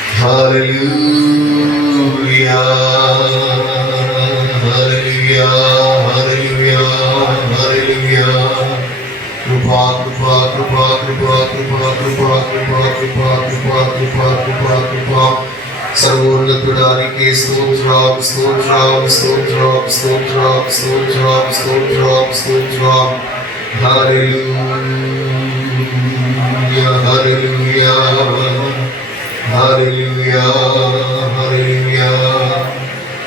Hallelujah, hallelujah, hallelujah, hallelujah. Kripa, kripa, kripa, kripa, kripa, kripa, kripa, kripa, kripa, kripa, kripa, kripa. सर्वोन्नतुडानिके stotram stotram stotram stotram stotram stotram stotram. Hallelujah, hallelujah, hallelujah, hallelujah.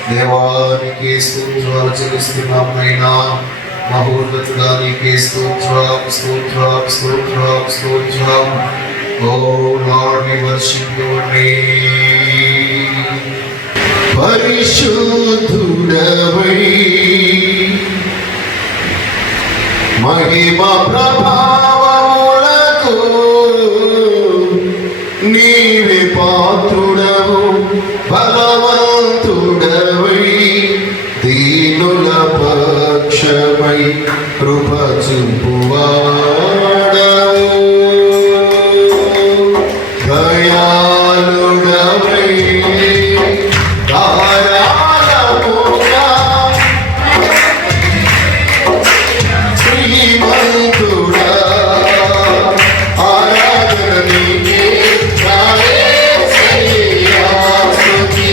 దేవానికి స్తోత్రాలు చెల్లిస్తున్నాం నైనా. మహోన్నతుడానికి స్తోత్రం స్తోత్రం స్తోత్రం స్తోత్రం. Oh Lord, we worship your name. పరిశుద్ధుడవై మహిమ ప్రభావములకు నీవే పాత్రుడవు. బలవంతుడవై దీనుల పక్షమై కృప చూపువాడవు. దయాళుడవై ధారాళముగా శ్రీమంతుడా ఆరాధన నీకే. యేసయ్యా స్తుతి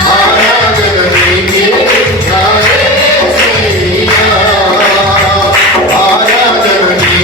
ఆరాధన నీకే. యేసయ్యా ఆరాధన నీకే.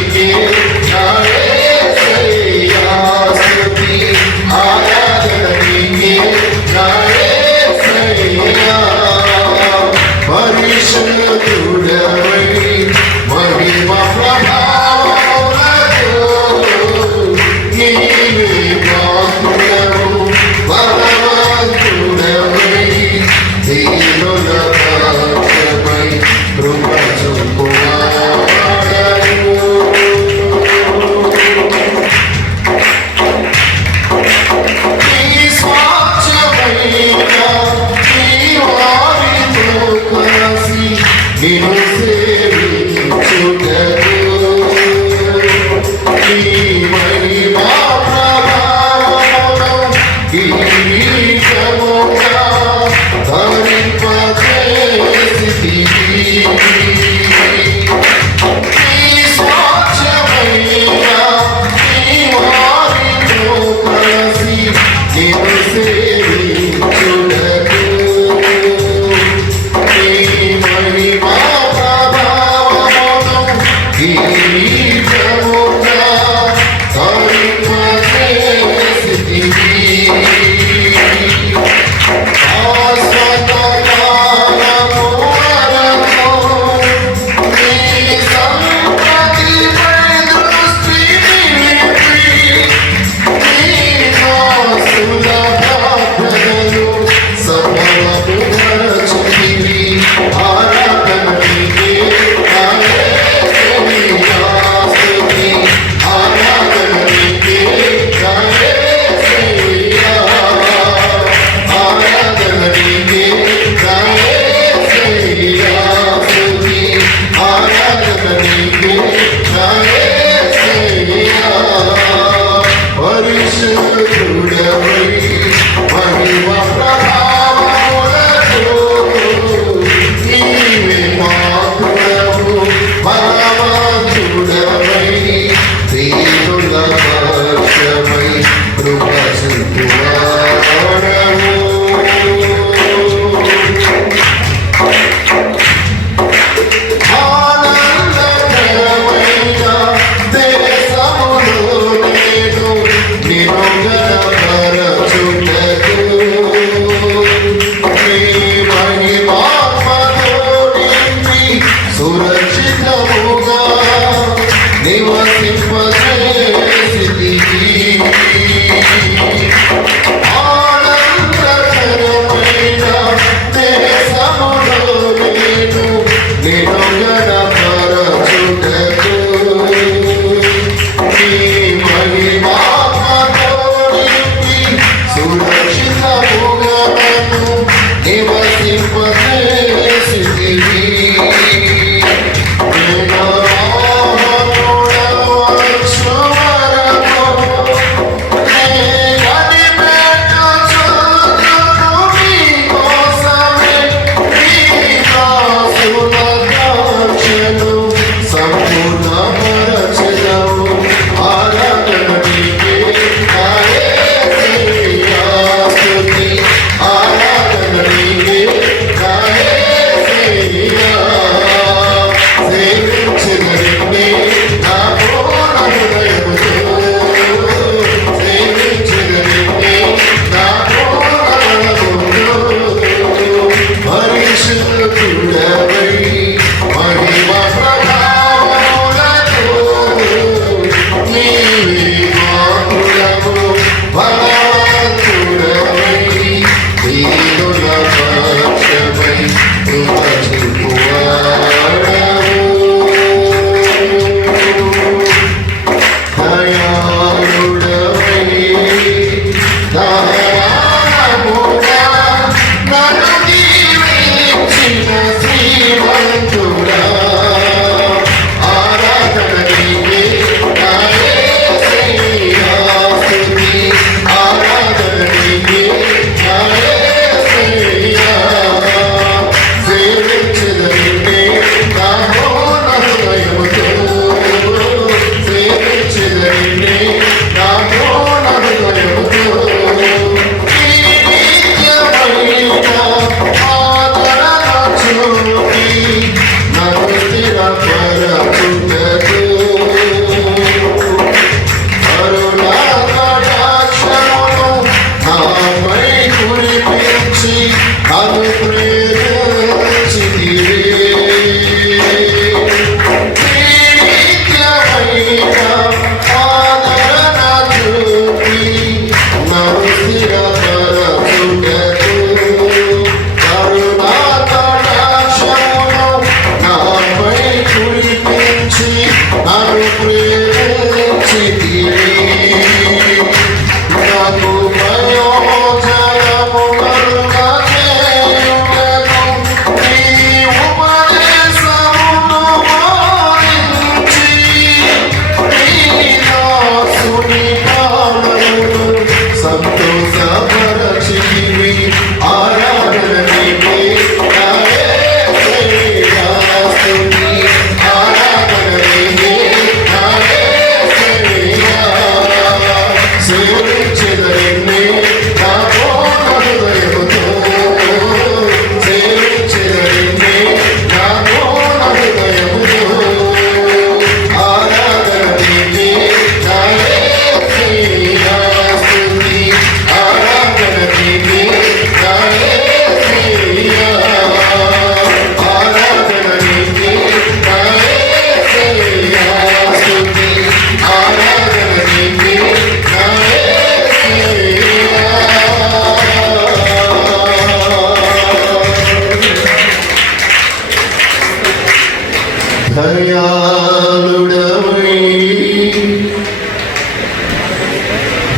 దయాళుడవై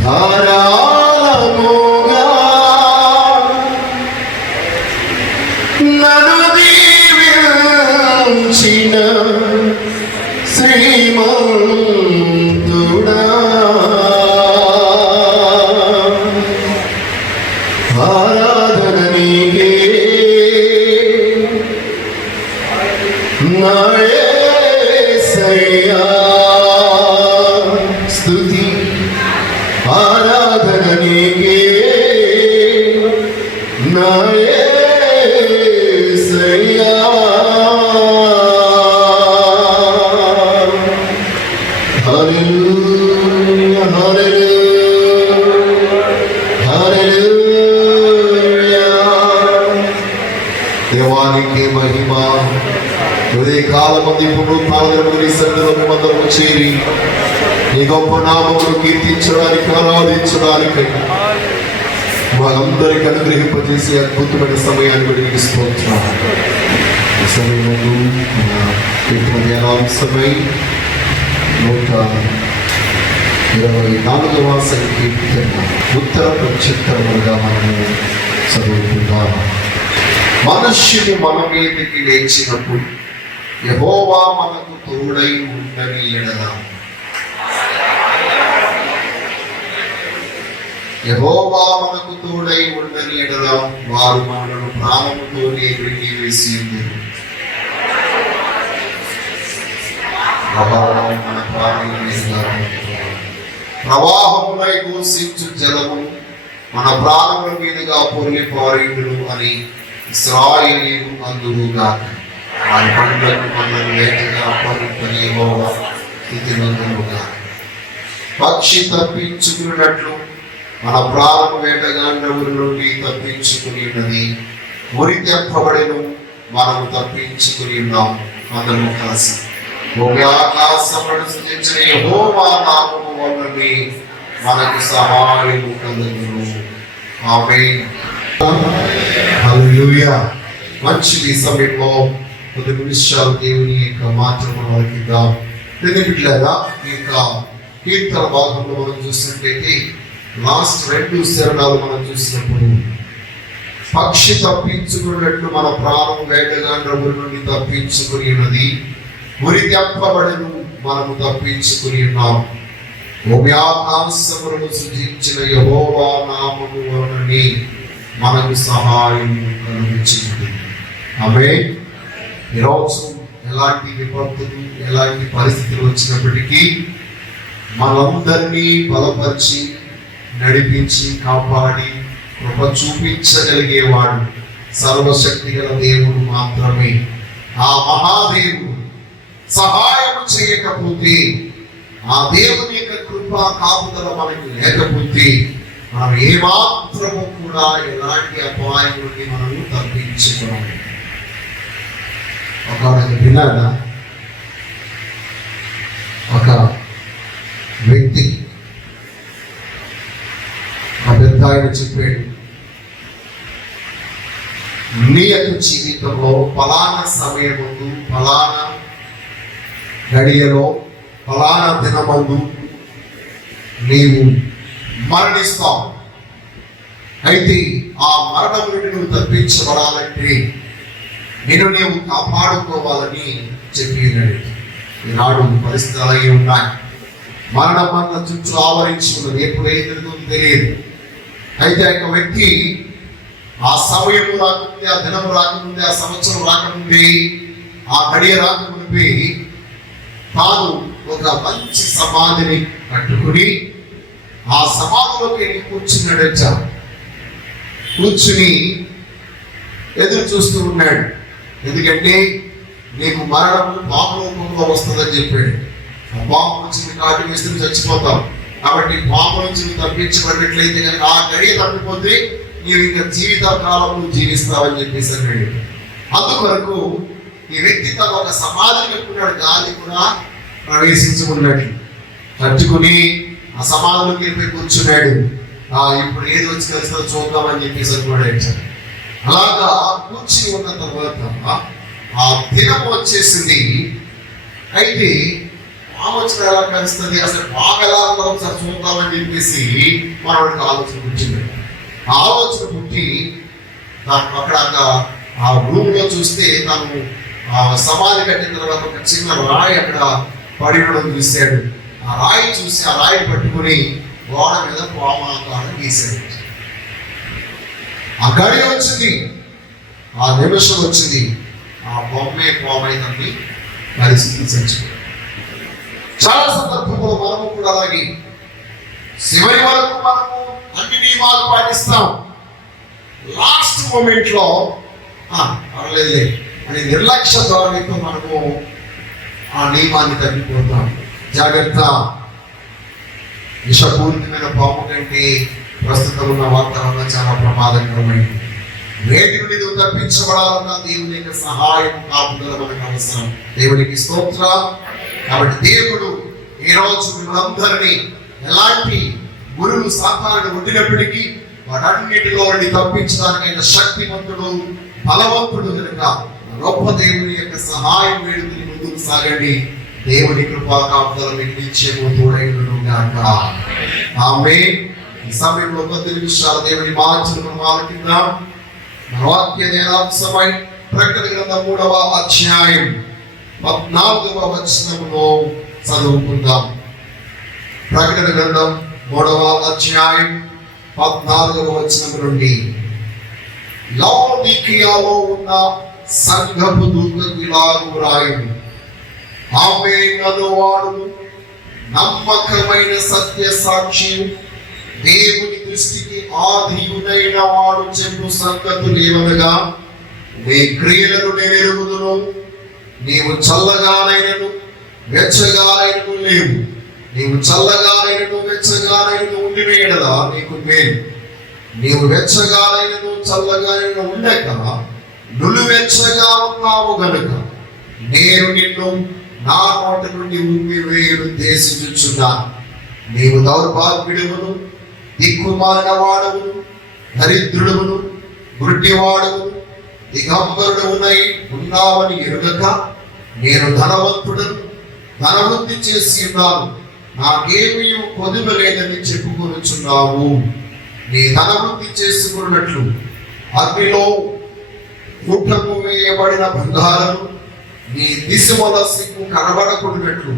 ధారాళముగా నన్ను దీవించిన శ్రీమంతుడా ఆరాధన నీకే నా యేసయ్యా స్తుతి ఆరాధన నీకే నా యేసయ్యా హల్లెలూయా హల్లెలూయా హల్లెలూయా దేవానికి మహిమ ఉదయ కాలము ఇప్పుడు పాదముని సన్నిధిలో చేరి నీ గొప్ప నామమును కీర్తించడానికి ఆరాధించడానికి వాళ్ళందరికీ అనుగ్రహింపజేసే అద్భుతమైన సమయాన్ని బట్టి నీకు స్తోత్రాలు. ఈ సమయంలో సమై 124వ సంకీర్తన ఉత్తర ప్రత్యుత్తరములుగా మనము చదువుకుందాం. మనుష్యుడు మన మీదకి లేచినప్పుడు యెహోవా మనకు తోడై ఉండని ఎడల యెహోవా మనకు తోడై ఉండని ఎడల వారు మనను ప్రాణముతోనే విడివేసి ఉండేది. ప్రవాహములై ఘోషించు జలము మన ప్రాణముల మీదుగా పొర్లి పారిండును అని ఇశ్రాయేలీయులు అందురుగా. వారి పండ్లకు మనల్ని వేటగా అప్పగింపని యెహోవా స్థితిమంతులుగా. పక్షి తప్పించుకున్నట్లు మన ప్రాణము వేటగాండ్రవుల నుండి తప్పించుకుని ఉరి తెప్పబడెను, మనము తప్పించుకుని ఉన్నాం మనము కలిసి. ఆకాశములను సృజించిన యెహోవా నామము వలననే మనకు సహాయము కలుగును. ఆమేన్. హల్లెలూయా. మంచిది సమయంలో కొద్ది నిమిషాలు దేవుని యొక్క మాటలను ఆలకిద్దాం. బిడ్డలారా, ఈ యొక్క కీర్తన భాగంలో మనం చూసినట్లయితే లాస్ట్ 2 చరణాలు మనం చూసినప్పుడు పక్షి తప్పించుకున్నట్లు మన ప్రాణం వేటగాండ్రవుల నుండి తప్పించుకుని ఉన్నది, ఉరి తెప్పబడెను, మనము తప్పించుకుని ఉన్నాం. భూమి ఆకాశములను సృజించిన యెహోవా నామము వలననే మనకు సహాయం కలుగుచున్నది. ఆమేన్. ఈరోజు ఎలాంటి విపత్తులు ఎలాంటి పరిస్థితులు వచ్చినప్పటికీ మనందరినీ బలపరిచి నడిపించి కాపాడి కృప చూపించగలిగేవాడు సర్వశక్తి గల దేవుడు మాత్రమే. ఆ మహాదేవుడు సహాయం చేయకపోతే, ఆ దేవుని యొక్క కృప కాపుదల మనకు లేకపోతే మనం ఏమాత్రము కూడా ఎలాంటి అపాయం నుండి మనము తప్పించుకోవాలి. ఒక విన్నారా, ఒక వ్యక్తి ఆ పెద్ద ఆయన చెప్పాడు, నీ యొక్క జీవితంలో ఫలానా సమయమందు, ఫలానా గడియలో, ఫలానా దినమందు నీవు మరణిస్తావు. అయితే ఆ మరణం నుండి నువ్వు తప్పించబడాలంటే నేను నీవు కాపాడుకోవాలని చెప్పినాడు. ఈనాడు పరిస్థితులు అలాగే ఉన్నాయి. మరణం అన్న చుట్టూ ఆవరించి ఉన్నది, ఎప్పుడు ఏం జరుగుతుందో తెలియదు. అయితే ఆ యొక్క వ్యక్తి ఆ సమయం రాకముందే, ఆ దినం రాకముందే, ఆ సంవత్సరం రాకముందే, ఆ గడియ రాకముందే తాను ఒక మంచి సమాధిని కట్టుకుని ఆ సమాధిలోకి కూర్చున్నాడట. కూర్చుని ఎదురు చూస్తూ ఉన్నాడు. ఎందుకంటే నీకు మరణం పాపరూపంలో వస్తుందని చెప్పాడు. ఆ పాపం నుంచి కాటి వేస్తే చచ్చిపోతావు. కాబట్టి పాపం నుంచి తప్పించబడినట్లయితే కనుక ఆ గడియ తప్పిపోతే నీవు ఇంకా జీవిత కాలంలో జీవిస్తావని చెప్పేసి అన్నాడు. అందువరకు ఈ వ్యక్తి తన ఒక సమాధి కట్టుకున్నాడు, గాలి కూడా ప్రవేశించుకున్నట్లు కట్టుకుని ఆ సమాధిలోకి వెళ్ళిపోయి కూర్చున్నాడు. ఇప్పుడు ఏది వచ్చి కలిసి చూద్దామని చెప్పేసి అనుకున్నాడు. అలాగా కూర్చి ఉన్న తర్వాత ఆ దినం వచ్చేసింది. అయితే ఆలోచన ఎలా కలుస్తుంది, అసలు బాగా ఎలా ఉందో ఒకసారి చూద్దామని చెప్పేసి మనవాడికి ఆలోచన పుట్టింది. ఆ ఆలోచన పుట్టి అక్కడ ఆ రూమ్ లో చూస్తే తను సమాధి కట్టిన తర్వాత ఒక చిన్న రాయి అక్కడ పడి ఉండడం చూశాడు. ఆ రాయి చూసి ఆ రాయిని పట్టుకుని గోడ మీద పామాకారం గీశాడు. ఆ గడి వచ్చింది, ఆ నిమిషం వచ్చింది, ఆ బొమ్మే పామైందని పరిస్థితి చచ్చిపోయింది. చాలా సందర్భంలో మనము కూడా అలాగే చివరి వరకు మనము అన్ని నియమాలు పాటిస్తాం, లాస్ట్ మూమెంట్ లో పర్లేదులే అని నిర్లక్ష్య ధోరణితో మనము ఆ నియమాన్ని తగ్గిపోతాం. జాగ్రత్త, విషపూరితమైన పాము కంటే ప్రస్తుతం ఉన్న వాతావరణం చాలా ప్రమాదకరమైంది. వేటి నుండి నువ్వు తప్పించబడాలన్నా దేవుని యొక్క సహాయం కాపుదల మనకు అవసరం. దేవునికి స్తోత్రం. కాబట్టి దేవుడు ఈ రోజు మిమ్మల్ని ఎలాంటి గురువు సాతానుడు ఉండినప్పటికీ వాటన్నిటిలో నుండి తప్పించడానికైనా శక్తివంతుడు, బలవంతుడు కనుక గొప్ప దేవుని యొక్క సహాయం వేడుకుని ముందుకు సాగండి. దేవుని కృపా కాపుదల మీకు నిత్యము తోడైనను గాక. ఆమేన్. ఈ సమయంలో 10 నిమిషాలు దేవుని మాటలను ఆలకిద్దాం. వాక్య ధ్యానాంశమై ప్రకటన గ్రంథం 3వ అధ్యాయం 14వ వచనంలో చదువుకుందాం. ప్రకటన గ్రంథం 3వ అధ్యాయం 14వ వచనం నుండి, లవోదికీయలో ఉన్న సంఘపు దూతకు ఇలాగు వ్రాయుము, ఆమేన్ అనువాడు నమ్మకమైన సత్య సాక్షి, దేవుని దృష్టికి ఆధీనుడైన వాడు చెప్పు సంగతులు ఏమనగా, నీ క్రియలను నేను ఎరుగుదును, నీవు చల్లగానైనను వెచ్చగానైనను లేవు. నీవు చల్లగానైనను వెచ్చగానైనను ఉండిన యెడల నీకు మేలు. నీవు వెచ్చగానైనను చల్లగానైనను ఉండక నులువెచ్చగా ఉన్నావు గనుక నేను నిన్ను నా నోట నుండి ఉమ్మివేయుడు ఉద్దేశించుచున్నాను. నీవు దౌర్భాగ్యుడువును, దిక్కుమాలిన వాడవును, దరిద్రుడువును, గుడ్డివాడవును, దిగంబరుడవునై ఉన్నావని ఎరుగక నేను ధనవంతుడను, ధనవృద్ధి చేసి ఉన్నాను, నాకేమీ పొదుపు లేదని చెప్పుకొనుచున్నావు. నీ ధనవృద్ధి చేసుకున్నట్లు అగ్నిలో కూటము వేయబడిన బంగారము నీ దిశముల సిగ్గు కనబడకున్నట్లు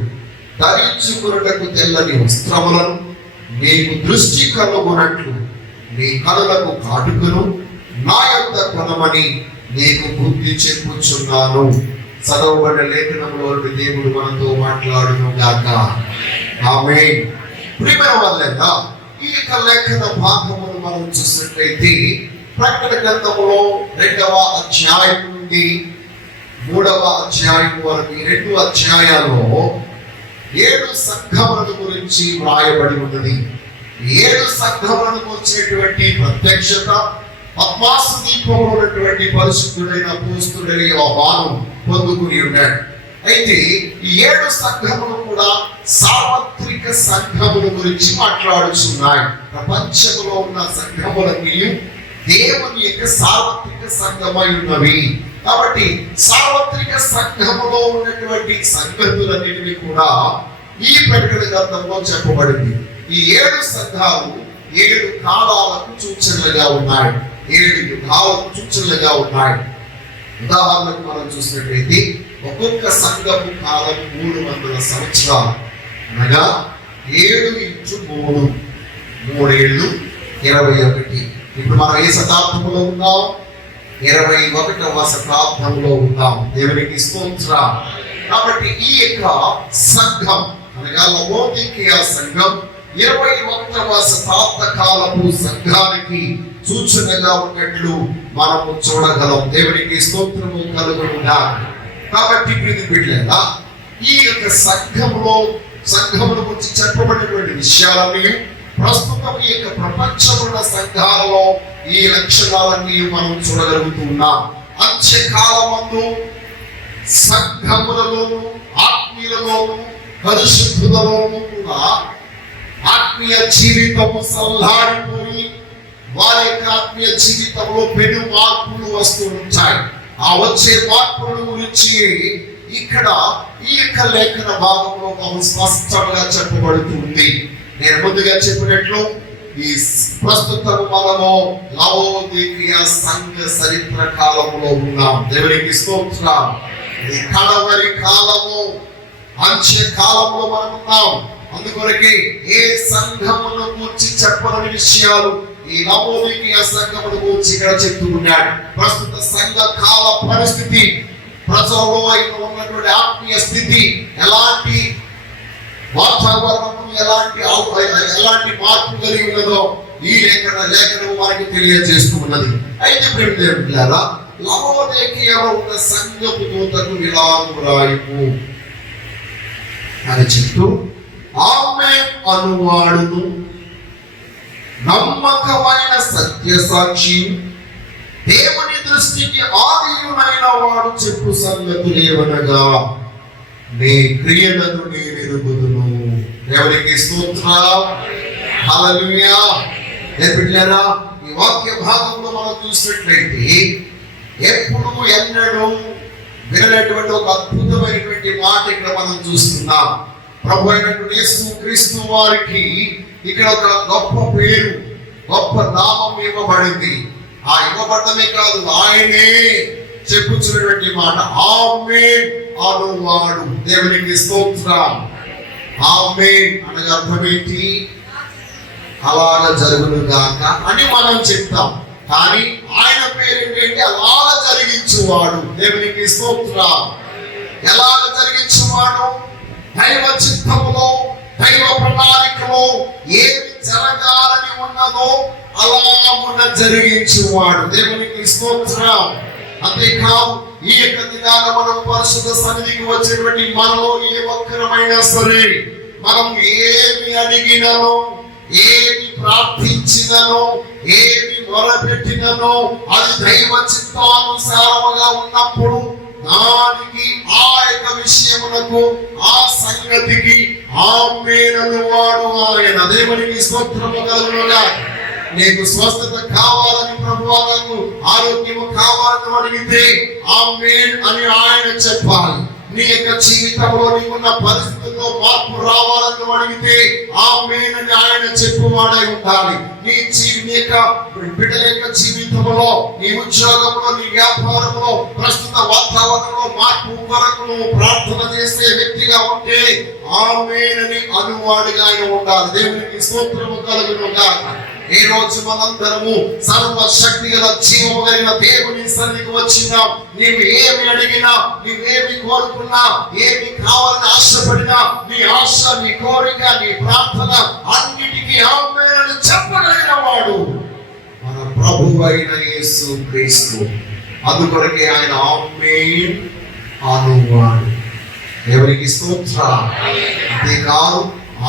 ధరించుకున్నటకు తెల్లని వస్త్రములను నీకు దృష్టి కలుగునట్లు నీ కనులకు కాటుకును నా యొక్క కొనమని నీకు బుద్ధి చెప్పుచున్నాను. చదవబడిన లేఖనంలో దేవుడు మనతో మాట్లాడును గాక. ఆమేన్. ప్రియమైన వాళ్ళంతా, ఈ యొక్క లేఖన భాగమును మనం చూసినట్లయితే ప్రకటన గ్రంథములో 2వ అధ్యాయం నుండి 3వ అధ్యాయం వరకు 2 అధ్యాయాల్లో 7 సంఘముల గురించి వ్రాయబడి ఉన్నది. 7 సంఘములను గురించినటువంటి ప్రత్యక్షత పద్మాసు దీపంలో ఉన్నటువంటి పరిశుద్ధుడైన అపోస్తలుడైన యోహాను పొందుకుని ఉన్నాడు. అయితే ఈ 7 సంఘములు కూడా సార్వత్రిక సంఘముల గురించి మాట్లాడుతున్నాయి. ప్రపంచంలో ఉన్న సంఘములన్నీ దేవుని యొక్క సార్వత్రిక సంఘమై ఉన్నవి. కాబట్టి సార్వత్రిక సంఘములో ఉన్నటువంటి సంగతులన్నిటినీ కూడా ఈ ప్రకటన గ్రంథంలో చెప్పబడింది. ఈ 7 సంఘాలు 7 కాలాలకు సూచనలుగా ఉన్నాయి, 7 యుగాలకు సూచనలుగా ఉన్నాయి. ఉదాహరణకు మనం చూసినట్లయితే ఒక్కొక్క సంఘపు కాలం 300 సంవత్సరాలు, అనగా 7 × 3 3 ఏళ్ళు 21. ఇప్పుడు మనం ఏ శతాబ్దంలో ఉన్నాం? 21వ శతాబ్దంలో ఉన్నాం. దేవునికి స్తోత్రం. కాబట్టి ఈ యొక్క సంఘం అనగా లవోదికీయ సంఘం 21వ శతాబ్ద కాలపు సంఘానికి సూచనగా ఉన్నట్లు మనము చూడగలం. దేవునికి స్తోత్రము కలుగును గాక. కాబట్టి బిడ్డలారా, ఈ యొక్క సంఘముల గురించి చెప్పబడినటువంటి విషయాలన్నీ ప్రస్తుతం ఈ యొక్క ప్రపంచంలో సంఘాలలో ఈ లక్షణాలన్నీ మనం చూడగలుగుతున్నాం. అంత్యకాలమందు సంఘములలోను ఆత్మీయులలోను పరిశుద్ధులలోను కూడా ఆత్మీయ జీవితము సల్లాడిపోయి వారి యొక్క ఆత్మీయ జీవితంలో పెను మార్పులు వస్తూ ఉంటాయి. ఆ వచ్చే మార్పుల గురించి ఇక్కడ ఈ యొక్క లేఖన భాగంలో బహు స్పష్టంగా చెప్పబడుతుంది. నేను ముందుగా చెప్పినట్లు ఈ ప్రస్తుతం మనము లవోదికీయ సంఘ చరిత్ర కాలంలో ఉన్నాం. దేవునికి స్తోత్రం. ఈ కడవరి కాలము, అంత్య కాలంలో మనం ఉన్నాం. అందుకొరకే ఏ సంఘమును గురించి చెప్పని విషయాలు ఈ లవోదికీయ సంఘమును గురించి ఇక్కడ చెప్తున్నాడు. ప్రస్తుత సంఘ కాల పరిస్థితి, ప్రజల్లో ఉన్నటువంటి ఆత్మీయ స్థితి, ఎలాంటి వాతావరణము, ఎలాంటి మార్పు కలిగి ఉన్నదో ఈ లేఖనం మనకి తెలియజేస్తూ ఉన్నది. అయితే ప్రేమిలారా, లవోదికీయలో ఉన్న సంఘపు దూతకు ఇలాగు రాయము అని చెప్తూ, ఆమేన్ అనువాడును, నమ్మకమైన సత్యసాక్షి, దేవుని దృష్టికి ఆదియునైన వాడు చెప్పు సంగతులేవనగా నీ క్రియలను నేను ఎరుగుదును. దేవునికి స్తోత్రం. హల్లెలూయా. బిడ్డలారా, ఈ వాక్య భాగంలో మనం చూసినట్లయితే ఎప్పుడు ఎన్నడూ వినలేటువంటి ఒక అద్భుతమైనటువంటి మాట ఇక్కడ మనం చూస్తున్నాం. ప్రభు అయినటువంటి యేసు క్రీస్తు వారికి ఇక్కడ ఒక గొప్ప పేరు, గొప్ప నామం ఇవ్వబడింది. ఆ ఇవ్వబడమే కాదు, ఆయనే చెప్పుచున్నటువంటి మాట ఆమేన్ అనువాడు. దేవునికి స్తోత్రం. ఆమేన్ అనగా అర్థం ఏంటి? అలాగ జరుగును గాక అని మనం చెప్తాం. కానీ ఆయన పేరు ఏంటంటే అలాగ జరిగించువాడు. దేవునికి స్తోత్రం. ఎలాగ జరిగించువాడు? దైవ చిత్తములో, దైవ ప్రణాళికలో ఏది జరగాలని ఉన్నదో అలాగున జరిగించువాడు. దేవునికి స్తోత్రం. అంతేకాదు, ఈ యొక్క దినాన మనం పరిశుద్ధ సన్నిధికి వచ్చినటువంటి మనలో ఏ ఒక్కరమైనా సరే మనం ఏమి అడిగినను, ఏమి ప్రార్థించినను, ఏమి మొరపెట్టినను అది దైవ చిత్తానుసారముగా ఉన్నప్పుడు దానికి ఆ యొక్క విషయమునకు, ఆ సంగతికి ఆమేన్ అనువాడు ఆయన. దేవునికి స్తోత్రము కలుగునుగా. నీకు స్వస్థత కావాలని ప్రభువా, నాకు ఆరోగ్యము కావాలని అడిగితే ఆమేన్ అని ఆయన చెప్పాలి. నీ యొక్క జీవితంలో నీకున్న పరిస్థితుల్లో మార్పు రావాలని అడిగితే ఆమేన్ అని ఆయన చెప్పువాడై ఉండాలి. నీ యొక్క బిడ్డల యొక్క జీవితంలో, నీ ఉద్యోగంలో, నీ వ్యాపారంలో, ప్రస్తుత వాతావరణంలో మార్పు కొరకు నువ్వు ప్రార్థన చేసే వ్యక్తిగా ఉంటే ఆమేన్ అని అనువాడుగా ఆయన ఉండాలి. దేవునికి స్తోత్రము కలుగును గాక. ఈ రోజు మనందరము సర్వశక్తి గల జీవము కలిగిన దేవుని సన్నిధికి వచ్చినాం. నీవు ఏమి అడిగినా, నీవేమి కోరుకున్నా, ఏమి కావాలని ఆశపడినా, నీ ఆశ, నీ కోరిక, నీ ప్రార్థన అన్నిటికీ ఆమేన్ అని చెప్పగలిగిన వాడు మన ప్రభువైన యేసు క్రీస్తు. అందుకొరకే ఆయన ఆమేన్ అనువాడు. ఎవరికి స్తోత్రం. అంతేకాదు,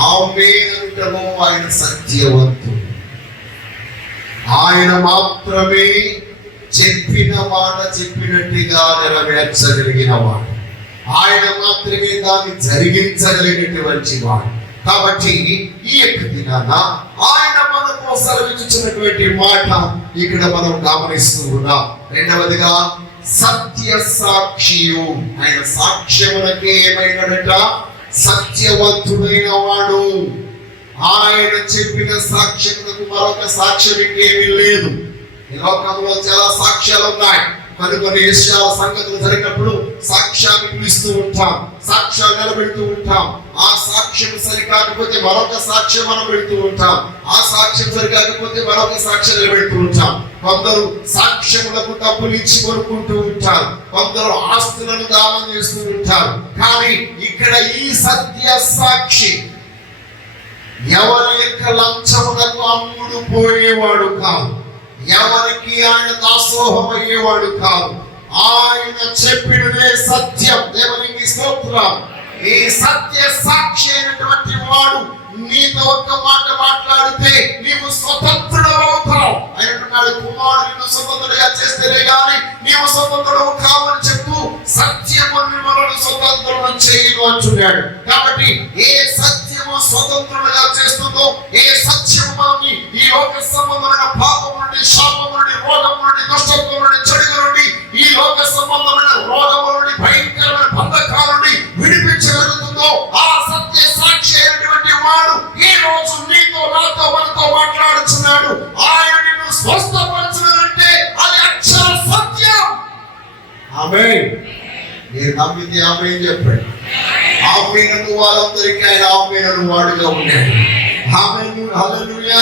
ఆమేన్ అంటలో ఆయన సత్యవంతుడు. ఆయన మాత్రమే చెప్పిన మాట చెప్పినట్టుగా నెరవేర్చగలిగిన వాడు. ఆయన మాత్రమే దాన్ని జరిగించగలిగినటువంటి వాడు. కాబట్టి ఈ యొక్క దినాన ఆయన మన కోసం సెలవిచ్చినటువంటి మాట ఇక్కడ మనం గమనిస్తూ ఉన్నాం. రెండవదిగా సత్య సాక్షియు. ఆయన సాక్ష్యమునకే ఏమైనాడట? సత్యవంతుడైన వాడు. ఆయన చెప్పిన సాక్ష్యములకు మరొక సాక్ష్యం ఇంకేమీ లేదు. ఈ లోకంలో చాలా సాక్ష్యాలు ఉన్నాయి. కొన్ని విషయాల సంగతులు జరిగినప్పుడు సాక్ష్యాన్ని పిలుస్తూ ఉంటాం, సాక్ష్యాలు నిలబెడుతూ ఉంటాం. ఆ సాక్ష్యం సరికాకపోతే మరొక సాక్ష్యం మనం పెడుతూ ఉంటాం. ఆ సాక్ష్యం సరికాకపోతే మరొక సాక్ష్యం నిలబెడుతూ ఉంటాం. కొందరు సాక్ష్యములకు డబ్బులు ఇచ్చి కొనుక్కుంటూ ఉంటారు, కొందరు ఆస్తులను దానం చేస్తూ ఉంటారు. కానీ ఇక్కడ ఈ సత్య సాక్షి ఎవరి యొక్క లంచములకు అమ్ముడు పోయేవాడు కాదు, ఎవరికి ఆయన దాసోహం అయ్యేవాడు కాదు. ఆయన చెప్పినదే సత్యం. దేవునికి స్తోత్రం. ఈ సత్య సాక్షి అయినటువంటి వాడు నీతో ఒక్క మాట మాట్లాడితే నీవు స్వతంత్రుడవుతావు. ఆయన అంటున్నాడు, కుమారుడు నిన్ను స్వతంత్రుడిగా చేస్తేనే గాని నీవు స్వతంత్రుడవు కావని చెప్తూ సత్యము మిమ్మల్ని స్వతంత్రులను చేయను అంటున్నాడు. కాబట్టి ఏ సత్యము స్వతంత్రులుగా చేస్తుందో, ఏ సత్యము మనల్ని ఈ లోక సంబంధమైన పాపం నుండి, శాపం నుండి, రోగం నుండి, దుష్టత్వం నుండి, చెడుగు నుండి, ఈ లోక సంబంధమైన రోగం నుండి, భయంకరమైన బంధకాల నమ్మితే ఆమె చెప్పండి. ఆమెను వాళ్ళందరికీ ఆయన ఆమెను వాడుగా ఉన్నాడు. హల్లెలూయా.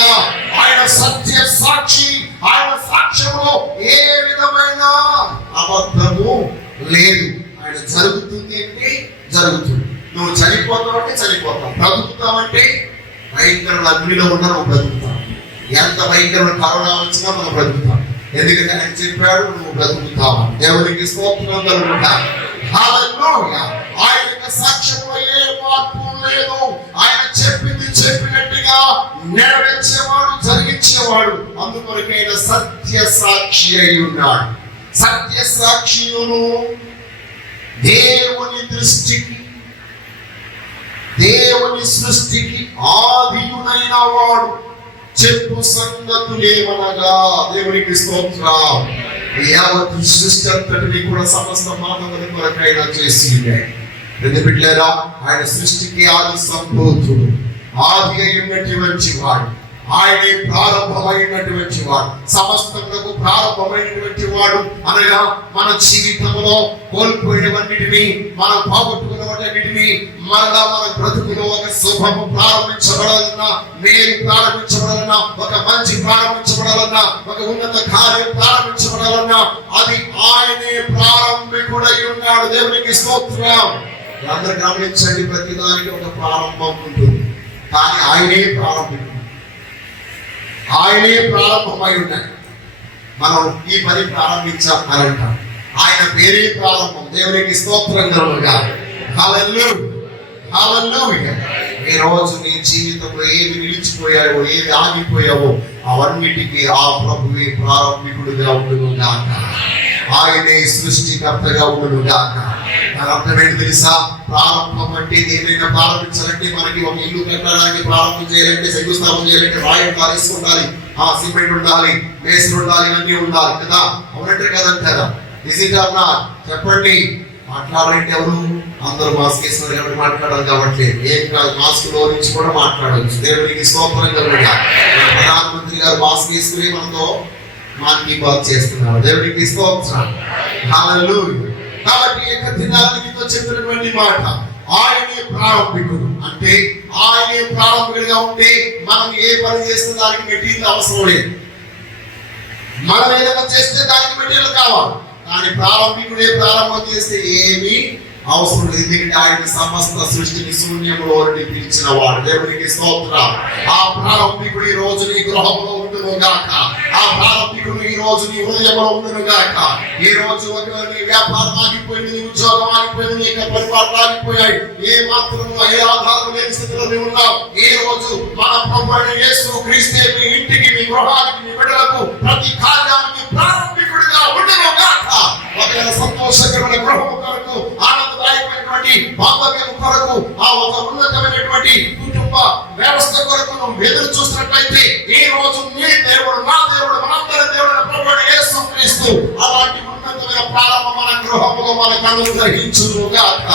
ఆయన సత్య సాక్షి. ఆయన సాక్ష్యంలో ఏ విధమైన అబద్ధము లేదు. ఆయన జరుగుతుంది అంటే జరుగుతుంది. నువ్వు చనిపోతావు అంటే చనిపోతావు, బ్రతుకుతావంటే భయంకరమైన అగ్నిలో ఉన్నా నువ్వు బ్రతుకుతావు. ఎంత భయంకరమైన కరోనా వచ్చినా మనం బ్రతుకుతాం. ఎందుకంటే ఆయన చెప్పాడు నువ్వు బ్రతుకుతావు. దేవునికి స్తోత్రం కలుగుతాం. హల్లెలూయా. ఆయన యొక్క సాక్ష్యంలో ఏ మార్పు లేదు. ఆయన చెప్పింది చెప్పినట్టుగా నెరవేర్చేవాడు, జరిగించేవాడు. అందుకొరకైన సత్య సాక్షి అయి ఉన్నాడు. సత్య సాక్షియును దేవుని దృష్టికి, దేవుని సృష్టికి ఆదియునైన వాడు చెప్పు సంగతులేమనగా. దేవునికి స్తోత్రం. యావత్తు సృష్టి అంతటిని కూడా సమస్త మానవుని కొరకైనా చేసి రెండు బిడ్డలారా, ఆయన సృష్టికి ఆది సంభూతుడు, ఆది అయినటువంటి వాడు, ఆయనే ప్రారంభమైనటువంటి వాడు, సమస్తములకు ప్రారంభమైనటువంటి వాడు. అనగా మన జీవితంలో కోల్పోయినవన్నిటిని, మనం పోగొట్టుకున్నవన్నిటిని మరలా మన బ్రతుకులో ఒక శుభము ప్రారంభించబడాలన్నా, మేలు ప్రారంభించబడాలన్నా, ఒక మంచి ప్రారంభించబడాలన్నా, ఒక ఉన్నత కార్యం ప్రారంభించబడాలన్నా అది ఆయనే ప్రారంభికుడై ఉన్నాడు. దేవునికి స్తోత్రం. అందరూ గమనించండి, ప్రతి దానికి ఒక ప్రారంభం ఉంటుంది, కానీ ఆయనే ప్రారంభికుడు. ఆయనే ప్రారంభమై ఉన్నాడు. మనం ఈ పని ప్రారంభించాం అని అంటాం. ఆయన పేరే ప్రారంభం. దేవునికి స్తోత్రం కలుగుగా. హల్లెలూయా. హల్లెలూయా. ఈ రోజు నీ జీవితంలో ఏవి నిలిచిపోయావో, ఏవి ఆగిపోయావో అవన్నిటికీ ఆ ప్రభువే ప్రారంభికుడుగా ఉండును గాక. ఆయనే సృష్టికర్తగా ఉండును గాక. దాని అర్థం ఏంటి తెలుసా? ప్రారంభం అంటే ఏదైనా ప్రారంభించాలంటే మనకి ఒక ఇల్లు కట్టడానికి ప్రారంభం చేయాలంటే, శంకుస్థాపన చేయాలంటే రాయి ఉండాలి, ఇసుక ఉండాలి, సిమెంట్ ఉండాలి, మేస్త్రి ఉండాలి, ఇవన్నీ ఉండాలి కదా. అవునంటే కదంటారా? నిజంగా చెప్పండి. మాట్లాడాలంటే ఎవరు? అందరూ మాస్క్ వేసుకున్నారు కాబట్టి మాట్లాడాలి కాబట్టి ఏం కాదు, మాస్క్ లో నుంచి కూడా మాట్లాడవచ్చు. దేవునికి స్తోత్రం కలుగుగా. ప్రధానమంత్రి గారు మాస్క్ వేసుకుని మనతో మాకి బాత్ చేస్తున్నారు. దేవునికి స్తోత్రం. హల్లెలూయా. కాబట్టి దినాలతో చెప్పినటువంటి మాట, ఆయనే ప్రారంభికుడు. అంటే ఆయనే ప్రారంభికుడిగా ఉంటే మనం ఏ పని చేస్తే దానికి మెటీరియల్ అవసరం లేదు. మనం ఏదైనా చేస్తే దానికి మెటీరియల్ కావాలి, కానీ ప్రారంభికుడే ప్రారంభం చేస్తే ఏమీ అవసరం లేదు. ఎందుకంటే ఆయన సమస్త సృష్టిని శూన్యంలో పిలిచిన వాడు. దేవునికి స్తోత్రం. ఆ ప్రారంభికుడు ఈ రోజు నీ గృహంలో ఉండును గాక. ఆ ప్రారంభికుడు ఈ రోజు నీ హృదయంలో ఉండును గాక. ఈ రోజు నీ వ్యాపారం ఆగిపోయింది, నీ ఉద్యోగం ఆగిపోయింది, నీ పరివారం ఆగిపోయాయి, ఏ మాత్రం ఏ ఆధారం లేని స్థితిలో నీవు ఉన్నావు. ఈ రోజు మన ప్రభువైన యేసు క్రీస్తే మీ ఇంటికి, మీ గృహానికి, మీ బిడ్డలకు, ప్రతి కార్యానికి ప్రారంభికుడిగా ఉండును గాక. ఒక సంతోషకరమైన గృహం కొరకు, ఆనందదాయకమైనటువంటి బాంధవ్యం కొరకు, ఆ ఒక ఉన్నతమైనటువంటి కుటుంబ వ్యవస్థ కొరకు నువ్వు ఎదురు చూసినట్లయితే ఈ రోజు నీ దేవుడు, నా దేవుడు, మనందరి దేవుడు ప్రభువైన యేసు క్రీస్తు అలాంటి ఉన్నతమైన ప్రారంభం మన గృహంలో మనకు అనుగ్రహించును గాక.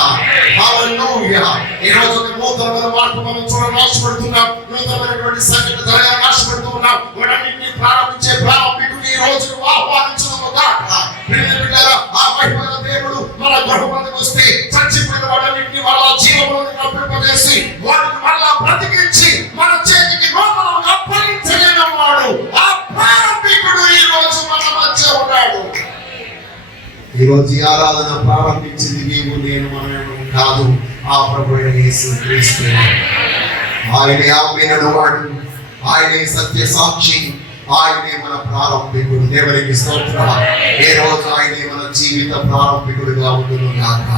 హల్లెలూయా. ఈ రోజు నూతనమైన మార్పు మనం చూడని ఆశపడుతున్నాం, నూతనమైనటువంటి సంగతి జరగాలని ఆశపడుతున్నాం. వాటన్నిటిని ప్రారంభించే ప్రారంభికుడు ఈ రోజు ఆహ్వానించును గాక. ఆ మహిమల దేవుడు మన గృహంలోకి వస్తే చచ్చిపోయిన వాటన్నిటిని వాళ్ళ జీవంలోకి కప్పింపజేసి వాటిని మళ్ళా బ్రతికించి మన చేతికి నూతనంగా అప్పగించలేని వాడు ఆ ప్రారంభికుడు ఈ రోజు మన మధ్య ఉన్నాడు. ఈ రోజు ఆరాధన ప్రారంభించింది నీవు, నేను, మనమేమో కాదు, ఆ ప్రభువైన యేసు క్రీస్తు. ఆయనే ఆమెను వాడు, ఆయనే సత్య సాక్షి, ఆయనే మన ప్రారంభికుడు. దేవునికి స్తోత్రం. ఏ రోజు ఆయనే మన జీవిత ప్రారంభికుడిగా ఉండును గాక.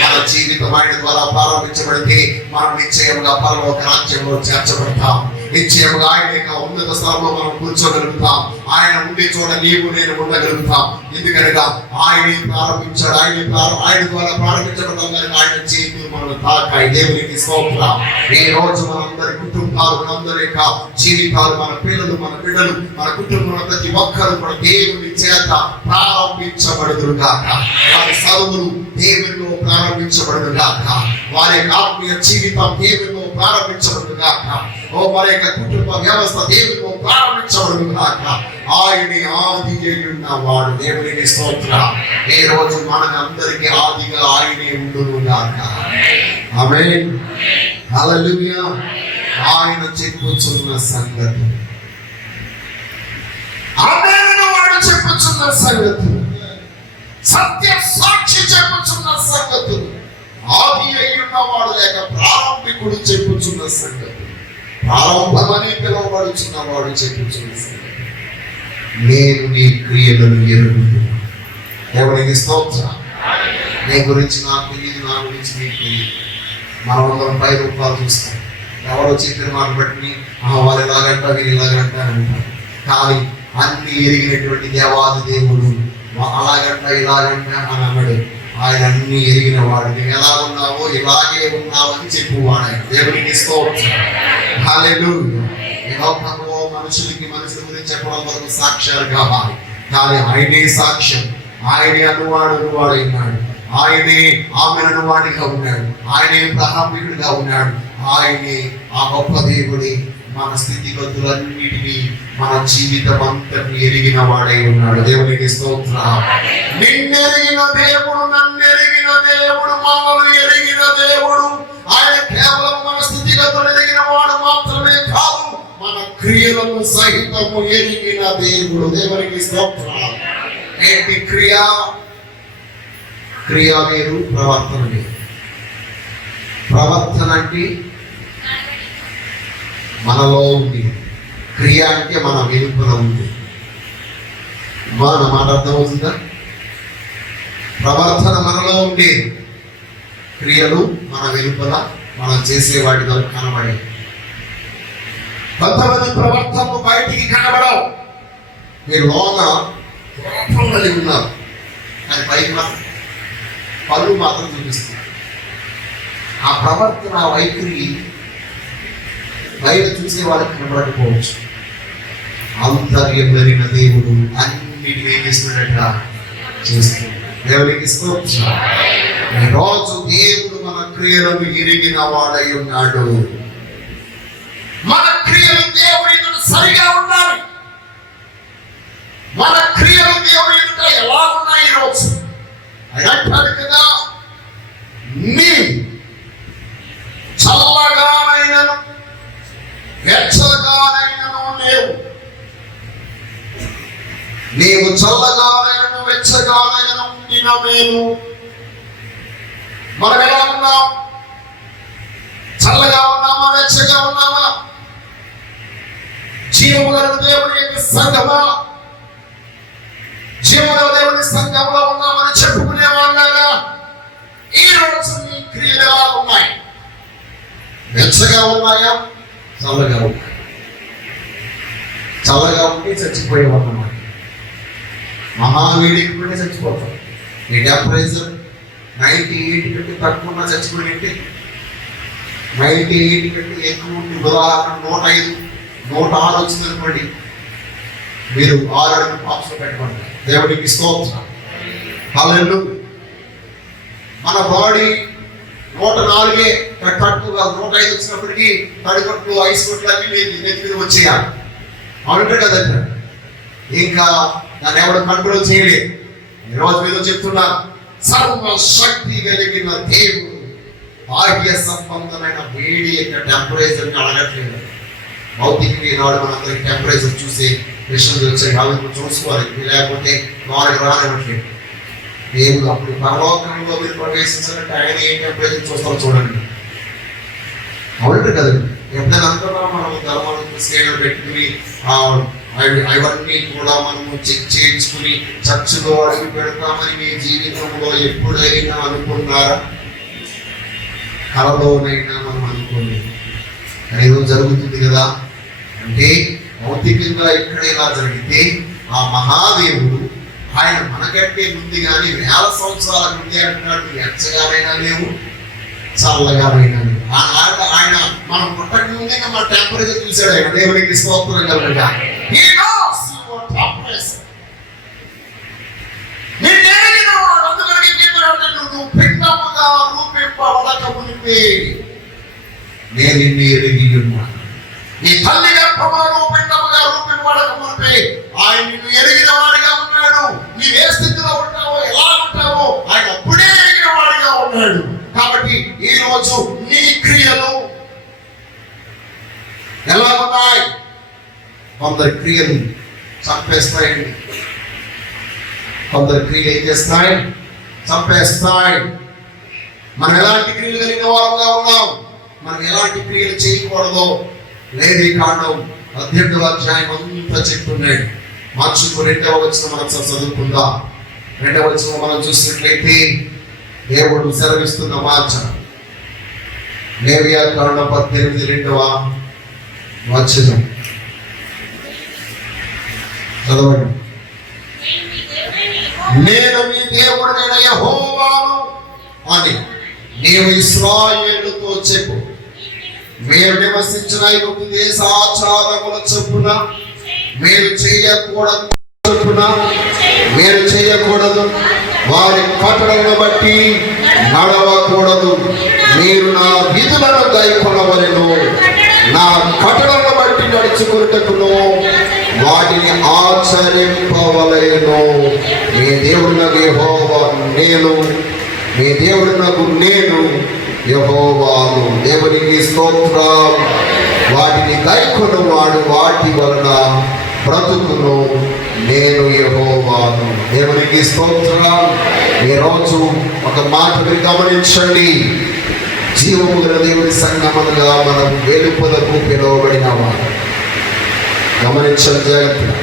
మన జీవితం ఆయన ద్వారా ప్రారంభించబడితే మనం నిశ్చయంగా పరలోక రాజ్యంలో చేర్చబడతాం. నిశ్చయంగా ఆయన యొక్క ఉన్నత స్థలంలో మనం కూర్చోగలుగుతాం. ఆయన ఉండే చోట నీవు నేను ఉండగలుగుతాం. ఎందుకనగా ఆయనే ప్రారంభించాడు. ఆయన ద్వారా ప్రారంభించబడతాం. ఆయన చేతులు మనం తాకాయి. దేవునికి స్తోత్రం. ఈ రోజు మనందరి కుటుంబాలు, మనందరి యొక్క జీవితాలు, మన పిల్లలు, మన బిడ్డలు, మన కుటుంబంలో ప్రతి ఒక్కరు కూడా దేవుని చేత ప్రారంభించబడుదురు గాక. వారి చదువులు దేవునిలో ప్రారంభించబడును గాక. వారి ఆత్మీయ జీవితం దేవునిలో ప్రారంభించబడును గాక. మరి యొక్క కుటుంబ వ్యవస్థ దేవుడు ప్రారంభించబడు కాక. ఆయన ఆది అయ్యున్న వాడు. దేవునికి స్తోత్రం. ఈ రోజు మనకందరికీ ఆదిగా ఆయనే ఉండును గాక. ఆమేన్. హల్లెలూయా. ఆయన చెప్పుచున్న సంగతి, ఆమేన్, వాడు చెప్పుచున్న సంగతి, సత్య సాక్షి చెప్పుచున్న సంగతి, ఆది అయ్యున్న వాడు లేక ప్రారంభికుడు చెప్పుచున్న సంగతి, ప్రారంభమని పిలువబడుచున్న వాడు చెప్పుచున్న సంగతి, నేను నీ క్రియలను ఎరుగుదును. దేవునికి స్తోత్రం. నీ గురించి నాకు తెలియదు, నా గురించి నీకు తెలియదు. మనం 10 రూపాయలు చూస్తాం. ఎవరో చెప్పిన మాట బట్టి వాళ్ళు ఇలాగంట, వీరు ఇలాగంట అంటారు. కానీ అన్ని ఎరిగినటువంటి దేవాది దేవుడు అలాగంట ఇలాగంట అని అన్నాడు. ఆయన అన్ని ఎరిగిన వాడు. నువ్వు ఎలా ఉన్నావో ఇలాగే ఉన్నావని చెప్పువాడు ఆయన. దేవునికి స్తోత్రం. హల్లెలూయా. ఈ లోకంలో మనుషుల గురించి చెప్పడం వరకు సాక్ష్యాలు కావాలి. కానీ ఆయనే సాక్ష్యం. ఆయనే అనువాడైనాడు. ఆయనే ఆమెను వాడిగా ఉన్నాడు. ఆయనే ప్రారంభికుడిగా ఉన్నాడు. ఆయనే ఆ గొప్ప దేవుడి మన స్థితిగతులన్నిటినీ, మన జీవితం అంతటిని ఎరిగిన వాడై ఉన్నాడు. దేవునికి స్తోత్రం. నిన్నెరిగిన దేవుడు, నన్నెరిగిన దేవుడు, మనల్ని ఎరిగిన దేవుడు. ఆయన కేవలం మన స్థితిగతులు ఎరిగిన వాడు మాత్రమే కాదు, మన క్రియలను సహితము ఎరిగిన దేవుడు. దేవునికి స్తోత్రం. ఏంటి క్రియ? క్రియ వేరు, ప్రవర్తన వేరు. ప్రవర్తన అంటే మనలో ఉంది, క్రియ అంటే మన వెలుపల ఉంది. మన మాట అర్థమవుతుందా? ప్రవర్తన మనలో ఉండే, క్రియలు మన వెలుపల మనం చేసే వాటి ద్వారా కనబడే. కొంతమంది ప్రవర్తనలు బయటికి కనబడవు. మీరు లోన కలిగి ఉన్నారు, కానీ పైకి మాత్రం పనులు మాత్రం చూపిస్తున్నారు. ఆ ప్రవర్తన, వైఖరి బయట చూసే వాళ్ళకి కనబడకపోవచ్చు. ఆంతర్యం జరిగిన దేవుడు అన్నిటిని ఏం చేస్తున్నట్టుగా చేస్తున్నాడు. దేవునికి స్తోత్రం. ఈరోజు దేవుడు మన క్రియలను ఎరిగిన వాడై ఉన్నాడు. మన క్రియలు దేవుడి సరిగా ఉండాలి. మన క్రియలు దేవుడి ఎలా ఉన్నాయి ఈరోజు? అంటాడు కదా, నీ చల్లగానైనను వెచ్చగానైనను లేవు. నీవు చల్లగానైనను వెచ్చగానైనను ఉండిన మేలు. మనం ఎలా ఉన్నాం? చల్లగా ఉన్నామా? వెచ్చగా ఉన్నామా? జీవముగల దేవుని యొక్క సంఘమా? జీవముగల దేవుని సంఘంలో ఉన్నామని చెప్పుకునే వాళ్ళగా ఈ రోజు నీ క్రియలు ఎలా ఉన్నాయి? వెచ్చగా ఉన్నాయా? చల్లగా ఉన్నాయి. చల్లగా ఉండి చచ్చిపోయేవాళ్ళన్నమాట. మహావేడికి కూడా చచ్చిపోతాం. ఈ టెంపరేచర్ 98 కంటే తక్కువ ఉన్నా చచ్చిపోయింటే, 98 కంటే ఎక్కువ ఉండి, ఉదాహరణ 105, 106 వచ్చింది అనుకోండి, మీరు 6 అడుగులు బాక్స్లో పెట్టుకోండి. దేవుడికి స్తోత్రం. హల్లెలూయా. మన బాడీ 104 తక్కువగా 105 వచ్చినప్పటికీ తడికొట్లు, ఐస్ కొట్లు అన్ని నెత్తి మీద వచ్చేయాలి. అవునంటే కదండి. ఇంకా దాన్ని ఎవరు కంట్రోల్ చేయలేదు. ఈరోజు మీద చెప్తున్నారు, సర్వశక్తి కలిగిన దేవుడు బాహ్య సంబంధమైన వేడి యొక్క టెంపరేచర్ని అడగట్లేదు. భౌతికంగా ఈనాడు మనందరికి టెంపరేచర్ చూసే విషయాలు వచ్చాయి. అవి చూసుకోవాలి, లేకపోతే వారికి రానివ్వట్లేదు. దేవుడు అప్పుడు పరలోకంలో మీరు ప్రవేశించాలంటే ఆయన ఏ టెంపరేచర్ చూస్తారో చూడండి. అవునంటే కదండి. ఎప్పుడైనా అంతగా మనం ధర్మాలను స్కేల్ పెట్టుకుని అవన్నీ కూడా మనము చెక్ చేయించుకుని చర్చిలో అడుగు పెడతామని మీ జీవితంలో ఎప్పుడైనా అనుకున్నారా? కలలోనైనా మనం అనుకోలేదు. ఏదో జరుగుతుంది కదా అంటే భౌతికంగా ఇక్కడ ఇలా జరిగితే ఆ మహాదేవుడు ఆయన మనకంటే ముందు కానీ 1000 సంవత్సరాల ముందే అంటున్నాడు, వెచ్చగానైనా లేవు, చల్లగానైనా లేవు. ఆయన మనం పుట్టక ముందే మన టెంపరేచర్ చూశాడు ఆయన. దేవునికి స్తోత్రం కలుగుగా. నువ్వు భిన్నముగా రూపింపబడక మునిపే నేను నిన్ను ఎరిగి ఉన్నాను. ఈ తల్లి గర్భములో పిండముగా రూపింపబడక మునిపే ఆయన నిన్ను ఎరిగిన వాడిగా ఉన్నాడు. నీవు ఏ స్థితిలో ఉంటావో, ఎలా ఉంటావో ఆయన అప్పుడే ఎరిగిన వాడిగా ఉన్నాడు. కాబట్టి ఈ రోజు నీ క్రియలు ఎలా ఉన్నాయి? కొందరి క్రియలు చంపేస్తాయండి, కొందరి క్రియలు ఏం చేస్తాయి? చంపేస్తాయి. మనం ఎలాంటి క్రియలు కలిగిన వారంగా ఉన్నాం, మనం ఎలాంటి క్రియలు చేయకూడదో లేవి కాండం 18వ అధ్యాయం అంతా చెప్తున్నాడు. మనుషులకు 2వ వచనం మనం చదువుకుందాం. 2వ వచనం మనం చూసినట్లయితే దేవుడు సెలవిస్తున్న మాట లేవి కాండం 18 2వ వచనం చదవండి. నేను మీ దేవుడైన యెహోవాను అని నీవు ఇశ్రాయేలుతో చెప్పు. మీరు నివసించిన ఐగుప్తు దేశ ఆచారముల చొప్పున మీరు చేయకూడదు, వారి కట్టడలను బట్టి నడవకూడదు. మీరు నా విధులను గైకొనవలెను, నా కట్టడలను బట్టి నడుచుకున్నట్టును వాటిని ఆచరింపవలెను. మీ దేవుడునగు యెహోవా నేను, మీ దేవుడునగు నేను యెహోవాను. దేవునికి స్తోత్రం. వాటిని గైకొనువాడు వాటి వలన బ్రతుకును, నేను యెహోవాను. దేవునికి స్తోత్రం. ఈరోజు ఒక మాట మీరు గమనించండి. జీవము గల దేవుని సంగమముగా మనం వెలుపలకు పిలువబడిన వారు. గమనించండి జాగ్రత్తగా.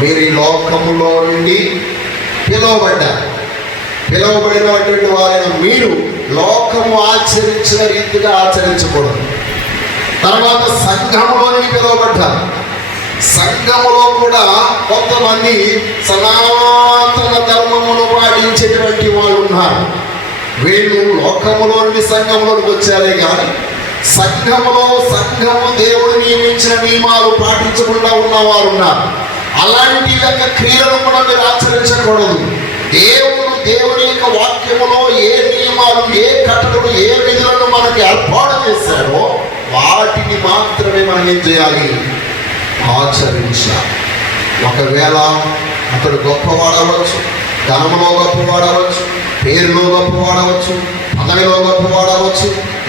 మీరు ఈ లోకములో నుండి పిలువబడినటువంటి వారైన మీరు లోకము ఆచరించిన రీతిగా ఆచరించకూడదు. తర్వాత సంఘములోని పిలువబడ్డారు. సంఘములో కూడా కొంతమంది సనాతన ధర్మమును పాటించేటువంటి వాళ్ళు ఉన్నారు. వీళ్ళు లోకములో నుండి సంఘంలోకి వచ్చారే కానీ సంఘము దేవుడు నియమించిన నియమాలు పాటించకుండా ఉన్నవారు ఉన్నారు. అలాంటి యొక్క క్రియలను కూడా మీరు ఆచరించకూడదు. దేవుని యొక్క వాక్యములో ఏ నియమాలు, ఏ కట్టడలు, ఏ విధులను మనకి ఏర్పాటు చేశాడో వాటిని మాత్రమే మనం ఏం చేయాలి? ఆచరించాలి. ఒకవేళ అతడు గొప్పవాడవచ్చు, ధనములో గొప్పవాడవచ్చు, పేరులో గొప్పవాడవచ్చు, పదవిలో గొప్పవాడవచ్చు,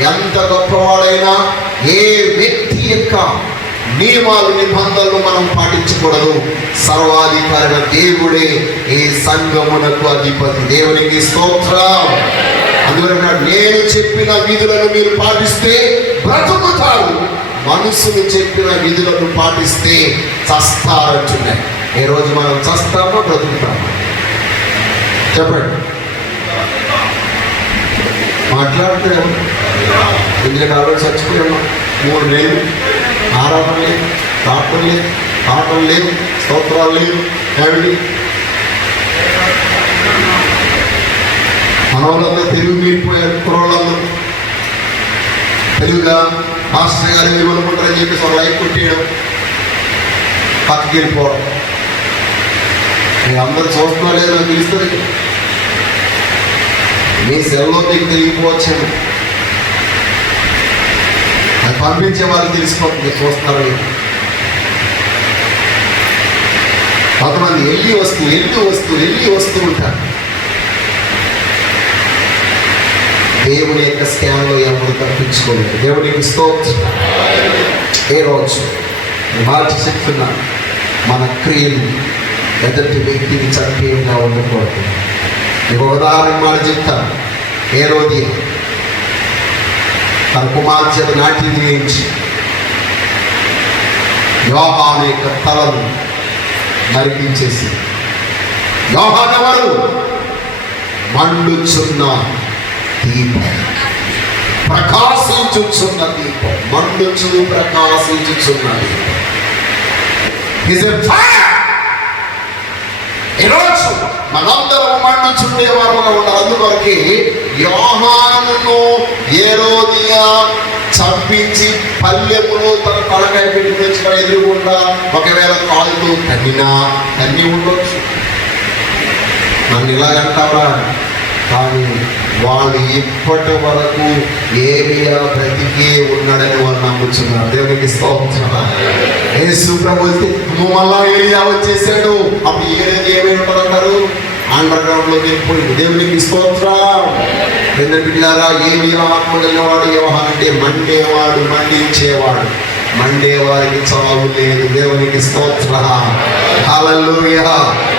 ఎంత గొప్పవాడైనా ఏ వ్యక్తి యొక్క నియమాలు, నిబంధనలు మనం పాటించకూడదు. సర్వాధికారి దేవుడే ఈ సంఘమునకు అధిపతి. దేవునికి స్తోత్రం. అందువలన నేను చెప్పిన విధులను మీరు పాటిస్తే బ్రతుకుతారు, మనుషులు చెప్పిన విధులను పాటిస్తే చస్తారంటున్నాయి. ఈ రోజు మనం చస్తామో బ్రతుకుతామో? చెప్పండి. మాట్లాడితే ఎందుకంటే ఆ రోజు చచ్చిపోయాము. 3 నెలలు ఆరాధన లేదు, ప్రార్థన లేదు, పాఠం లేదు, స్తోత్రాలు లేదు. ఏమిటి మన వాళ్ళందరూ తెలుగు మీరిపోయారు. కుర్రోళ్ళందరూ తెలుగుగా మాస్టర్ గారు మీరు అనుకుంటారని చెప్పేసి వాళ్ళు లైక్ కొట్టేయడం, పక్కకి వెళ్ళిపోవడం. మీరు అందరూ చూస్తున్నా లేదు నాకు తెలుస్తుంది. మీ సెల్లో మీకు తెలియకపోవచ్చాను, అది పంపించే వాళ్ళకి తెలిసిపోతుంది మీరు చూస్తున్నారు. కొంతమంది వెళ్ళి వస్తూ ఉంటారు. దేవుని యొక్క స్కాన్లో ఎవరు తప్పించుకోలేదు. దేవునికి స్తోత్రం. ఏ రోజు మాట చెప్తున్నా, మన క్రియలు ఎదుటి వ్యక్తిని చంపేయంగా ఉండకూడదు. మీకు ఉదాహరణ మాట చెప్తాను. హేరోదియ తన కుమార్తె నాట్యం చేయించి యోహాను యొక్క తలను నరికించేసి, యోహాను ఎవరు? మండుచున్న దీపం, ప్రకాశించుచున్న దీపం, ప్రకాశించుచున్న దీపం. ఈరోజు మనందరం మండుచుండేవారుగా ఉండాలి. అందుకొరకే యోహానును హేరోదియ చంపించి పల్లెములో తన తలకాయ పెట్టి తెచ్చుకొని ఎదురుగుండా ఒకవేళ కాలుతో తన్ని ఉండొచ్చు. నన్ను ఇలాగంటారా? కానీ వాళ్ళు ఇప్పటి వరకు ఏలియా బ్రతికే ఉన్నాడని వారు నమ్ముతున్నారు. దేవునికి స్తోత్రం. యేసు ప్రభు వస్తే మళ్ళా ఏలియా వచ్చేసాడు, అప్పుడు ఏమేమి ఉంటుందంటారు? అండర్ గ్రౌండ్ లో వెళ్ళిపోయింది. దేవునికి స్తోత్రం. పెద్ద పిల్లారా, ఏలియా ఆత్మ కలిగినవాడు యోహాను అంటే మండేవాడు, మండించేవాడు. మండేవారికి చావు లేదు. దేవునికి స్తోత్రం. హల్లెలూయా.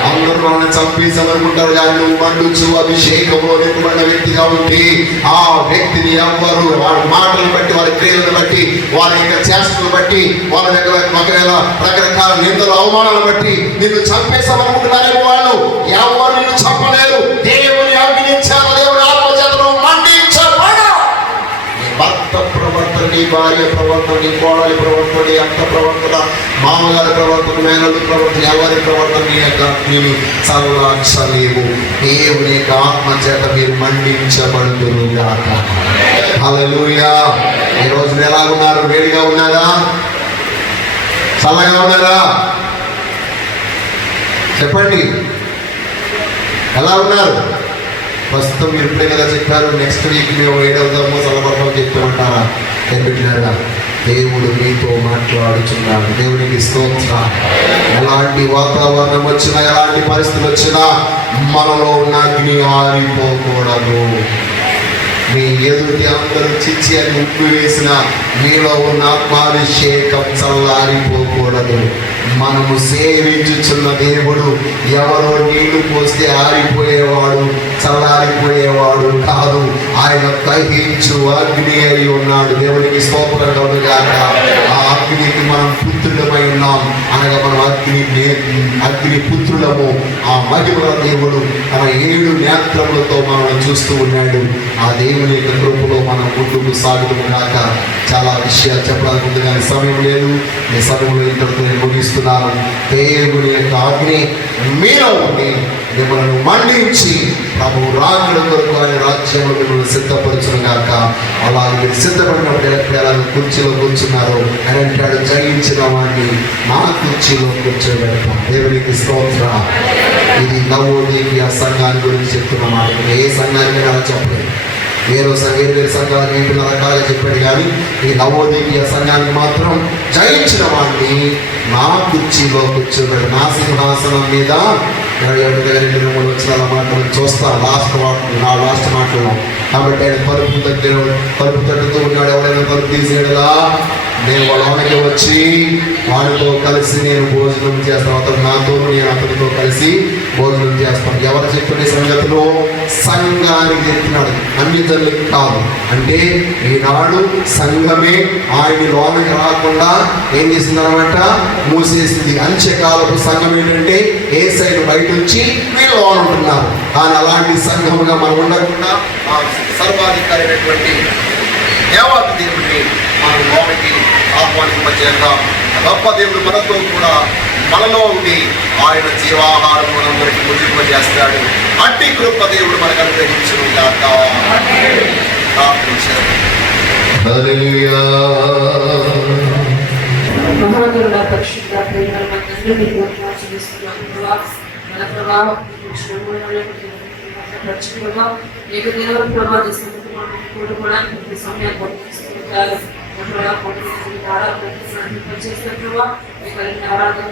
అందరూ మనం చంపేసామనుకుంటారు, కానీ నువ్వు మండుచు అభిషేకంలో నింపబడిన వ్యక్తిగా ఉండి ఆ వ్యక్తిని ఎవ్వరు వారి మాటలు బట్టి, వారి క్రియలను బట్టి, వారి యొక్క చేష్టలు బట్టి, వాళ్ళ దగ్గర ఒకవేళ రకరకాల నిందలు అవమానాలు బట్టి నిన్ను చంపేసామనుకుంటున్నారేమో వాళ్ళు ఎవరు నిన్ను చంపలేరు. దేవుని అగ్నించాలి, దేవుని ఆత్మచేతను మండించబడు. భర్త ప్రవర్తన, నీ భార్య ప్రవర్తన, నీ కోడలి ప్రవర్తన, నీ అత్త ప్రవర్తన, మామగారి ప్రవర్తన, మేనల్లి ప్రవర్తన, ఎవరి ప్రవర్తన నీ యొక్క నేను చల్లార్చలేవు. దేవుని యొక్క ఆత్మచేత మీరు మండించబడుతురుగాక. హల్లెలూయా. ఈ రోజు ఎలాగున్నారు? వేడిగా ఉన్నారా? చల్లగా ఉన్నారా? చెప్పండి, ఎలా ఉన్నారు? ప్రస్తుతం మీరు ఇప్పుడే కదా చెప్పారు, నెక్స్ట్ వీక్ మేము వేడవుదాము, చల్లబడతామని చెప్పామంటారా? చెప్పినారా? దేవుడు మీతో మాట్లాడుచున్నాడు. దేవునికి స్తోత్రం. ఎలాంటి వాతావరణం వచ్చినా, ఎలాంటి పరిస్థితులు వచ్చినా మనలో ఉన్న అగ్ని ఆరిపోకూడదు. మీ ఎదుటి అందరూ చిచ్చి అని ఉప్పు వేసిన మీలో ఉన్న ఆత్మాభిషేకం చల్లారిపోకూడదు. మనము సేవించుచున్న దేవుడు ఎవరో నీళ్లు పోస్తే ఆరిపోయేవాడు, చల్లారిపోయేవాడు కాదు. ఆయన దహించు అగ్ని అయి ఉన్నాడు. దేవునికి స్తోత్రం కలుగుగాక. ఆ అగ్నికి మనం పుత్రులమై ఉన్నాం, అనగా మనం అగ్ని పుత్రులము. ఆ మహిమ దేవుడు తన 7 నేత్రములతో మనం చూస్తూ ఉన్నాడు. ఆ దేవుని యొక్క కృపలో మనం ముందుకు సాగుతాము కాక. చాలా విషయాలు చెప్పడానికి ఉంది, కానీ సమయం లేదు. ఈ సమయంలో ఇంతటితో నేను ముగిస్తున్నాను. దేవుని యొక్క అగ్ని మీలో ఉండి మిమ్మల్ని మండించి ప్రభు రాకడ కొరకు ఆయన రాజ్యంలో మిమ్మల్ని సిద్ధపరచును గాక. అలాగే మీరు సిద్ధపడినప్పుడు ఎలాగ కుర్చీలో కూర్చున్నారో ఆయన అంటాడు, జయించిన వాడిని నా కుర్చీలో కూర్చోబెడతాం. దేవునికి స్తోత్రం. ఇది నవోదయ సంఘాన్ని గురించి చెప్తున్న మాట. ఏ సంఘానికి అలా చెప్పలేదు. వేరు సంఘాలకు ఏంటో రకాలుగా చెప్పాడు, కానీ ఈ నవోదయ సంఘానికి మాత్రం జయించిన వాడిని నా కుర్చీలో కూర్చోబెడు, నా సింహాసనం మీద 27 వచ్చిన మాటలు చూస్తాను. లాస్ట్ మాటలు. కాబట్టి ఆయన పరుపు తట్టుతూ ఉన్నాడు. ఎవరైనా పరుపు తీసేయడలా నేను వాళ్ళకి వచ్చి వారితో కలిసి నేను భోజనం చేస్తాను, అతను నాతో, నేను అతనితో కలిసి భోజనం చేస్తాను. ఎవరు చెప్పిన సంగతిలో సంఘానికి చెప్తున్నాడు, అన్ని జనులకి కాదు. అంటే ఈనాడు సంఘమే ఆయన లోనికి రాకుండా ఏం చేసిందనమాట? మూసేసింది. అంత్యకాలపు సంఘం ఏంటంటే యేసయ్యను బయట నుంచి వీళ్ళు లోన ఉంటున్నారు. కానీ అలాంటి సంఘముగా మనం ఉండకుండా సర్వాధికారి అయినటువంటి దేవాది దేవుడిని మనం లోనికి ఆహ్వానింపచేద్దాం. గొప్ప దేవుడు మనతో కూడా మనలో ఉండి ఆయన జీవాహారం మనందరికీ ముగింపజేస్తాడు. అట్టి కృప దేవుడు మనకు అనుగ్రహించును గాక. మహానుడ పరిశుద్ధ ప్రేమ మన ప్రభావం ప్రభావిస్తున్నానికి సమయాలు ఆరాధనకి సమయాన్ని పట్టిస్తూ ఆరాధన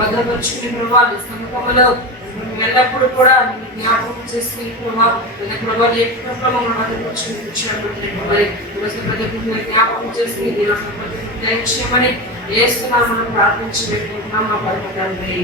భద్రపరుచుకునే ఎల్లప్పుడు కూడా జ్ఞాపకం చేసుకుని జ్ఞాపకం చేసుకుని దయచేయమని వేస్తున్నామని ప్రార్థించి పెట్టుకుంటున్నాం. మా పరమ తండ్రి.